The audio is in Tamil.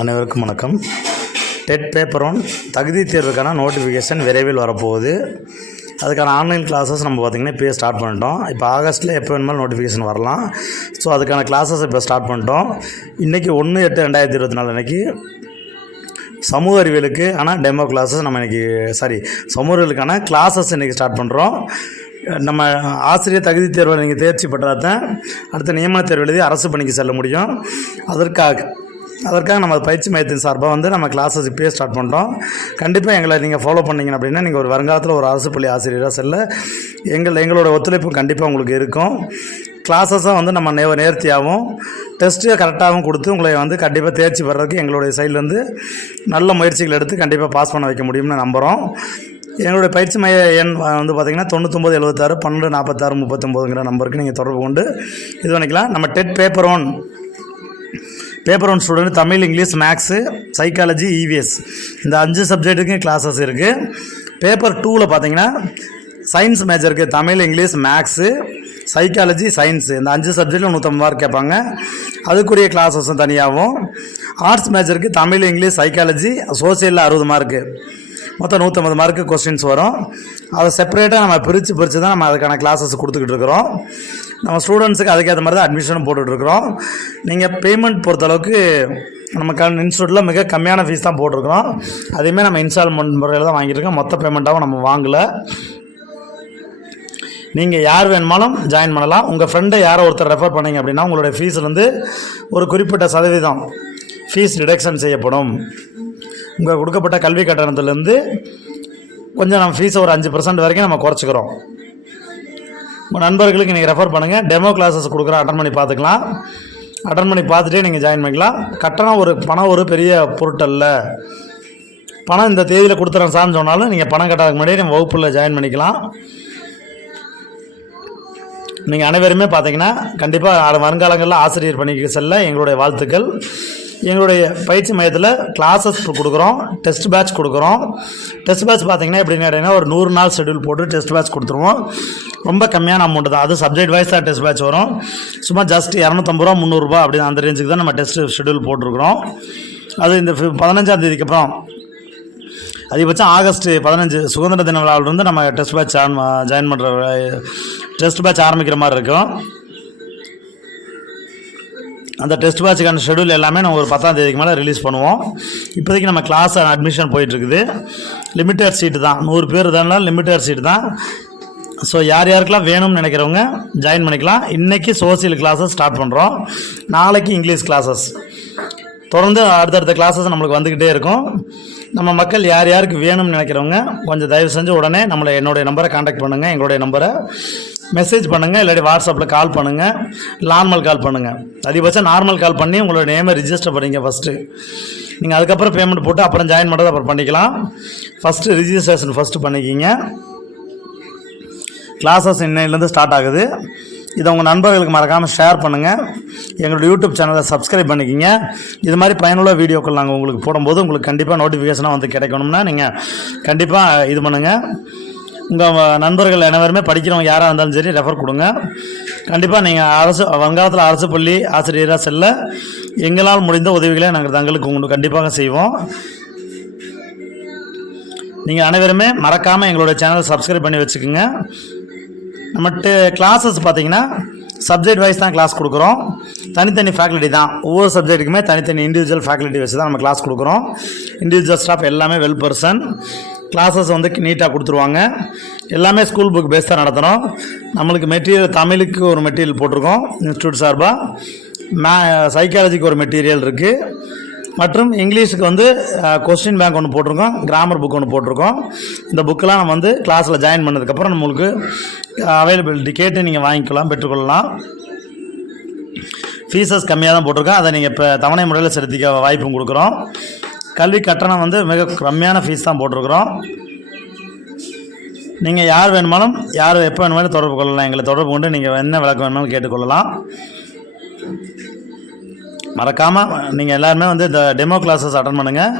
அனைவருக்கும் வணக்கம். டெட் பேப்பர் 1 தகுதி தேர்வுக்கான நோட்டிஃபிகேஷன் விரைவில் வரப்போகுது. அதுக்கான ஆன்லைன் கிளாஸஸ் நம்ம பார்த்திங்கன்னா இப்போயே ஸ்டார்ட் பண்ணிட்டோம். இப்போ ஆகஸ்ட்டில் எப்போ வேணுமாலும் நோட்டிஃபிகேஷன் வரலாம். ஸோ அதுக்கான கிளாஸஸ் இப்போ ஸ்டார்ட் பண்ணிட்டோம். இன்றைக்கி 1/8/2024 அன்றைக்கி சமூக அறிவியலுக்கு ஆனால் டெமோ கிளாஸஸ் நம்ம இன்றைக்கி சமூக அறிவியலுக்கான கிளாஸஸ் இன்றைக்கி ஸ்டார்ட் பண்ணுறோம். நம்ம ஆசிரியர் தகுதி தேர்வில் நீங்கள் தேர்ச்சி பெற்றால் தான் அடுத்த நியமன தேர்வு எழுதி அரசு பணிக்கு செல்ல முடியும். அதற்காக நம்ம பயிற்சி மையத்தின் சார்பாக நம்ம கிளாஸஸ் இப்போயே ஸ்டார்ட் பண்ணுறோம். கண்டிப்பாக எங்களை நீங்கள் ஃபாலோ பண்ணிங்க அப்படின்னா நீங்கள் ஒரு வருங்காலத்தில் ஒரு அரசு பள்ளி ஆசிரியராக செல்ல எங்களோட ஒத்துழைப்பு கண்டிப்பாக உங்களுக்கு இருக்கும். கிளாஸஸை நம்ம நேர்த்தியாகவும் டெஸ்ட்டு கரெக்டாகவும் கொடுத்து உங்களை கண்டிப்பாக தேர்ச்சி பெறதுக்கு எங்களுடைய சைட்லேருந்து நல்ல முயற்சிகள் எடுத்து கண்டிப்பாக பாஸ் பண்ண வைக்க முடியும்னு நம்புகிறோம். எங்களுடைய பயிற்சி மைய எண் பார்த்திங்கன்னா 9976 12 46 39ங்கிற நம்பருக்கு நீங்கள் தொடர்பு கொண்டு இது பண்ணிக்கலாம். நம்ம TET paper 1 student Tamil, English, maths, psychology, EVS இந்த 5 சப்ஜெக்ட்டுக்கும் கிளாஸஸ் இருக்குது. பேப்பர் 2ல் பார்த்திங்கன்னா சயின்ஸ் மேஜருக்கு Tamil, English, maths, psychology, science இந்த 5 சப்ஜெக்டில் 150 மார்க் கேட்பாங்க. அதுக்குரிய கிளாஸஸும் தனியாகவும். ஆர்ட்ஸ் மேஜருக்கு தமிழ், இங்கிலீஷ், சைக்காலஜி, சோசியலில் 60 மார்க்கு மொத்தம் 150 மார்க்கு கொஸ்டின்ஸ் வரும். அதை செப்பரேட்டாக நம்ம பிரித்து தான் நம்ம அதுக்கான கிளாஸஸ் கொடுத்துக்கிட்டு இருக்கிறோம். நம்ம ஸ்டூடெண்ட்ஸுக்கு அதுக்கேற்ற மாதிரி தான் அட்மிஷனும் போட்டுட்ருக்குறோம். நீங்கள் பேமெண்ட் பொறுத்தளவுக்கு நம்ம இன்ஸ்டியூட்டில் மிக கம்மியான ஃபீஸ் தான் போட்டிருக்கிறோம். அதையுமே நம்ம இன்ஸ்டால்மெண்ட் முறையில் தான் வாங்கியிருக்கோம். மொத்த பேமெண்ட்டாகவும் நம்ம வாங்கலை. நீங்கள் யார் வேணுமாலும் ஜாயின் பண்ணலாம். உங்கள் ஃப்ரெண்டை யாரோ ஒருத்தர் ரெஃபர் பண்ணிங்க அப்படின்னா உங்களுடைய ஃபீஸ்லேருந்து ஒரு குறிப்பிட்ட சதவீதம் ஃபீஸ் ரிடக்ஷன் செய்யப்படும். உங்கள் கொடுக்கப்பட்ட கல்வி கட்டணத்துலேருந்து கொஞ்சம் நம்ம ஃபீஸை ஒரு 5% வரைக்கும் நம்ம குறைச்சிக்கிறோம். உங்கள் நண்பர்களுக்கு நீங்கள் ரெஃபர் பண்ணுங்கள். டெமோ கிளாஸஸ் கொடுக்குறோம், அட்டன் பண்ணி பார்த்துக்கலாம். அட்டன் பண்ணி பார்த்துட்டே நீங்கள் ஜாயின் பண்ணிக்கலாம். பணம் ஒரு பெரிய பொருட்டல்ல. பணம் இந்த தேதியில் கொடுத்துறேன் சார்னு சொன்னாலும் நீங்கள் பணம் கட்டாததுக்கு முன்னாடியே நம்ம வகுப்பில் ஜாயின் பண்ணிக்கலாம். நீங்கள் அனைவருமே பார்த்தீங்கன்னா கண்டிப்பாக வருங்காலங்களில் ஆசிரியர் பணிக்கு செல்ல எங்களுடைய வாழ்த்துக்கள். எங்களுடைய பயிற்சி மையத்தில் கிளாஸஸ் கொடுக்குறோம், டெஸ்ட் பேட்ச் கொடுக்குறோம். டெஸ்ட் பேட்ச் பார்த்திங்கன்னா எப்படின்னு கேட்டிங்கன்னா ஒரு 100 நாள் ஷெட்யூல் போட்டு டெஸ்ட் பேட்ச் கொடுத்துருவோம். ரொம்ப கம்மியான அமௌண்ட்டு தான். அது சப்ஜெக்ட் வைஸ் தான் டெஸ்ட் பேட்ச் வரும். சும்மா ஜஸ்ட் 250 ரூபா 300 ரூபா அப்படி அந்த ரேஞ்சுக்கு தான் நம்ம டெஸ்ட் ஷெட்யூல் போட்டிருக்கிறோம். அது இந்த 15ஆம் தேதிக்கு அப்புறம் அதிகபட்சம் ஆகஸ்ட் 15 சுதந்திர தின விழாவிலிருந்து நம்ம டெஸ்ட் பேட்ச் ஜாயின் பண்ணுற டெஸ்ட் பேட்ச் ஆரம்பிக்கிற மாதிரி இருக்கும். அந்த டெஸ்ட் பேட்சுக்கான ஷெட்யூல் எல்லாமே நம்ம ஒரு 10ஆம் தேதிக்கு மேலே ரிலீஸ் பண்ணுவோம். இப்போதைக்கு நம்ம கிளாஸ் அட்மிஷன் போயிட்டுருக்குது. லிமிட்டட் சீட்டு தான், 100 பேர் தானே லிமிட்டட் சீட்டு தான். ஸோ யாருக்கெல்லாம் வேணும்னு நினைக்கிறவங்க ஜாயின் பண்ணிக்கலாம். இன்றைக்கி சோசியல் கிளாஸஸ் ஸ்டார்ட் பண்ணுறோம். நாளைக்கு இங்கிலீஷ் கிளாஸஸ் தொடர்ந்து அடுத்தடுத்த கிளாஸஸ் நம்மளுக்கு வந்துக்கிட்டே இருக்கும். நம்ம மக்கள் யாருக்கு வேணும்னு நினைக்கிறவங்க கொஞ்சம் தயவு செஞ்சு உடனே என்னுடைய நம்பரை காண்டாக்ட் பண்ணுங்கள். எங்களுடைய நம்பரை மெசேஜ் பண்ணுங்கள், இல்லாட்டி வாட்ஸ்அப்பில் கால் பண்ணுங்கள், நார்மல் கால் பண்ணுங்கள். அதிகபட்சம் நார்மல் கால் பண்ணி உங்களோட நேமை ரிஜிஸ்டர் பண்ணிங்க ஃபஸ்ட்டு. நீங்கள் அதுக்கப்புறம் பேமெண்ட் போட்டு அப்புறம் ஜாயின் பண்ணுறது அப்புறம் பண்ணிக்கலாம். ஃபஸ்ட்டு ரிஜிஸ்ட்ரேஷன் பண்ணிக்கிங்க. கிளாஸஸ் இன்னையிலேருந்து ஸ்டார்ட் ஆகுது. இதை உங்கள் நண்பர்களுக்கு மறக்காமல் ஷேர் பண்ணுங்கள். எங்களோட யூடியூப் சேனலை சப்ஸ்கிரைப் பண்ணிக்கிங்க. இது மாதிரி பயனுள்ள வீடியோக்கள் நாங்கள் உங்களுக்கு போடும்போது உங்களுக்கு கண்டிப்பாக நோட்டிஃபிகேஷனாக கிடைக்கணும்னா நீங்கள் கண்டிப்பாக இது பண்ணுங்கள். உங்கள் நண்பர்கள் அனைவருமே படிக்கிறவங்க யாராக இருந்தாலும் சரி ரெஃபர் கொடுங்க. கண்டிப்பாக நீங்கள் வருங்காலத்தில் அரசு பள்ளி ஆசிரியராக செல்ல எங்களால் முடிந்த உதவிகளை நாங்கள் தங்களுக்கு கண்டிப்பாக செய்வோம். நீங்கள் அனைவருமே மறக்காமல் எங்களுடைய சேனலை சப்ஸ்கிரைப் பண்ணி வச்சுக்கோங்க. நம்மகிட்ட கிளாஸஸ் பார்த்திங்கன்னா சப்ஜெக்ட் வைஸ் தான் கிளாஸ் கொடுக்குறோம். தனித்தனி ஃபேக்கல்ட்டி தான். ஒவ்வொரு சப்ஜெக்ட்டுக்குமே தனித்தனி இண்டிவிஜுவல் ஃபேக்கல்ட்டி வச்சு தான் நம்ம கிளாஸ் கொடுக்குறோம். இண்டிவிஜுவல் ஸ்டாஃப் எல்லாமே வெல் பர்சன். கிளாஸஸ் நீட்டாக கொடுத்துருவாங்க. எல்லாமே ஸ்கூல் புக் பேஸ் தான் நடத்துகிறோம். நம்மளுக்கு மெட்டீரியல் தமிழுக்கு ஒரு மெட்டீரியல் போட்டிருக்கோம் இன்ஸ்டியூட் சார்பாக. சைக்காலஜிக்கு ஒரு மெட்டீரியல் இருக்குது. மற்றும் இங்கிலீஷுக்கு கொஸ்டின் பேங்க் ஒன்று போட்டிருக்கோம், கிராமர் புக் ஒன்று போட்டிருக்கோம். இந்த புக்கெலாம் நம்ம கிளாஸில் ஜாயின் பண்ணதுக்கப்புறம் நம்மளுக்கு அவைலபிலிட்டி கேட்டு நீங்கள் வாங்கிக்கலாம், பெற்றுக்கொள்ளலாம். ஃபீஸஸ் கம்மியாக தான் போட்டிருக்கோம். அதை நீங்கள் இப்போ தவணை முறையில் செலுத்திக்க வாய்ப்பும் கொடுக்குறோம். கல்வி கட்டணம் மிக கம்மியான ஃபீஸ் தான் போட்டிருக்கிறோம். நீங்கள் யார் வேணுமாலும் எப்போ வேணுமாலும் தொடர்பு கொள்ளலாம். எங்களை தொடர்பு கொண்டு நீங்கள் என்ன விளக்கம் வேணுமாலும் கேட்டுக்கொள்ளலாம். மறக்காமல் நீங்கள் எல்லாருமே இந்த டெமோ கிளாஸஸ் அட்டன் பண்ணுங்கள்.